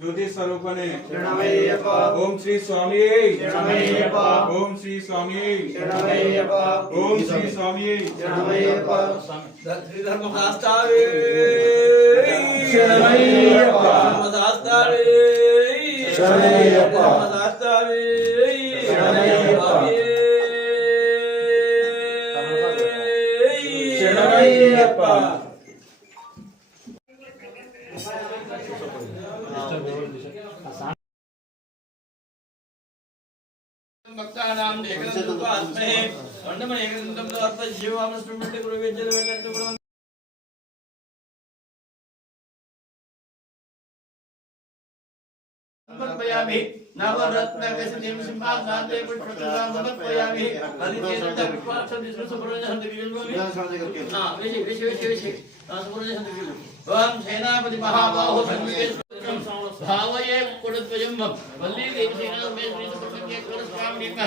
ज्योति स्वरूपने शरणमय्यप्पा ओम श्री स्वामी शरणमय्यप्पा ओम श्री स्वामी शरणमय्यप्पा ओम श्री स्वामी शरणमय्यप्पा धर्मशास्त्रावे शरणमय्यप्पा धर्मशास्त्रावे शरणमय्यप्पा धर्मशास्त्रावे शरणमय्यप्पा शरणमय्यप्पा भक्तानां एकदन्तोपास्महे वन्दमने एकदन्तं तदर्थ शिवामस्मृते गुरुवेद्यं वेल्लन्तु गुरुवन् समर्पयामि नवरत्नकसिं सिंहासनाते पुष्पचूडां समर्पयामि हरिकेतन पुष्पाक्षं विष्णुसुब्रह्मण्यं दिव्यलोकि हां विशेष सुब्रह्मण्यं ओम सेनापति महाबाहो संवेदं भावये कुलद्वयं वल्ली देवी सेना में श्री सुब्रह्मण्य स्वामी का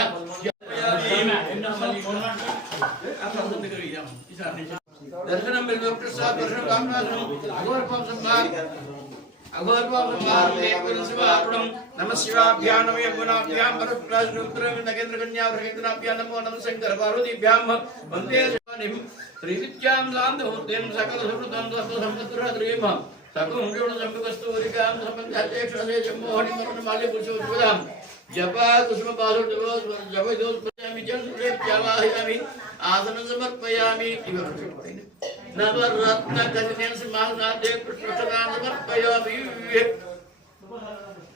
दर्शनं बिल्वप्रसाद दर्शनं कामनासनं अघोरपं संभाग अघोरपापं नमः शिवाभ्यां नमः गुणाभ्यां परप्राजनुत्रं नगेंद्र कन्या वृगेंद्राभ्यां नमो नमः शंकर पार्वतीभ्यां वंदे शिवानिं त्रिविद्यां लांदहोतेन सकल सुकृतं संपत्तिरद्रीम सकल हुंडोण संपकस्तूरिकां संबंधाचेक्षणे जम्मोहनि मरणमाले पुष्पदां जपा कुसुम पादो जपदोस प्रयामि जन सुरेप चावाहयामि आसनं समर्पयामि नवरत्न कन्यां सिंहासनाते पुष्पचूडां समर्पयामि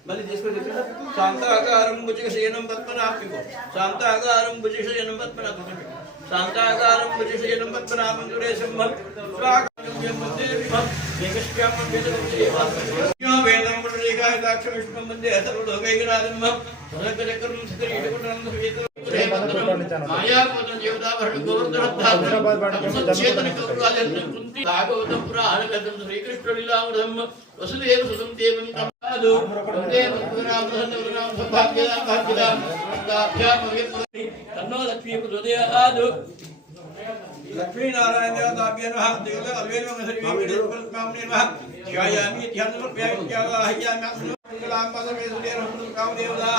बलि जिसको देखो शांताकारं भुजगशयनं पद्मनाभं शांताकारं भुजगशयनं पद्मनाभं शांताकारं भुजगशयनं पद्मनाभं सुरेशं स्वागतं मंदिरं एकस्यां वेदं वेदं पुण्डरीकायताक्ष विष्णुं वन्दे सर्वलोकैकनाथं सकलचक्रं सकलईडकुटं मायाकोदं देवताभरणं गोवर्धनोद्धारं चेतन कौरवालयं कुन्ती भागवतं पुराणगतं श्रीकृष्णलीलामृतं वसुदेव सुतं देवं तमादो वन्दे भगवनामधन्यवरनाम सौभाग्यदां भाग्यदां दाभ्यां भवेत् तन्नो लक्ष्मी प्रचोदयात् लक्ष्मी नारायण देवताभ्यो नमः देवता अल्वेन सर्वेभ्यो नमः ध्यायामि ध्यानमर्पयामि ध्यायामि मंगलांबदमे सूर्यरहमतु कामदेवता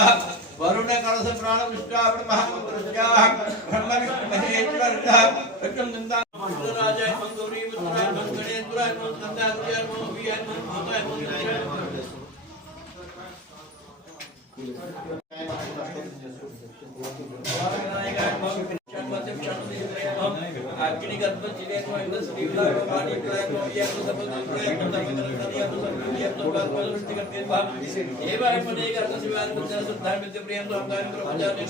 वरुण कलश प्राण विष्टावण महामंत्रस्याः ब्रह्म विष्णु महेश्वरः विक्रम नंदा राजाय मंगौरी पुत्राय मंगणेश्वराय नंदाय मोहियाय भूताय अग्नि गर्भ जिले को इंद्र श्री वाणी प्राय मोहिया को सब प्राय तमन नदिया को सब ये तो बात पर सृष्टि करते भाव एवं पदे का शिवान को श्रद्धा में प्रेम तो अवतार को पूजा ने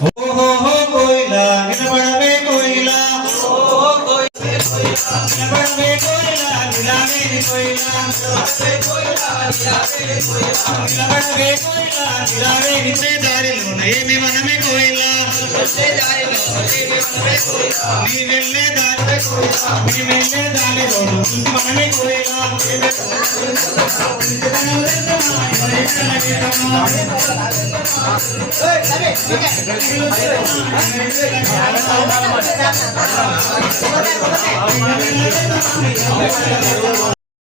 हो कोयला निलबड़वे कोयला हो निलबड़वे कोयला निलावे कोयला निलबड़वे कोयला निलावे निसे दारिलो नेमे मनमे कोयला निसे दारिलो नेमे मनमे कोयला नी वेल्ले दारिलो मनमे कोयला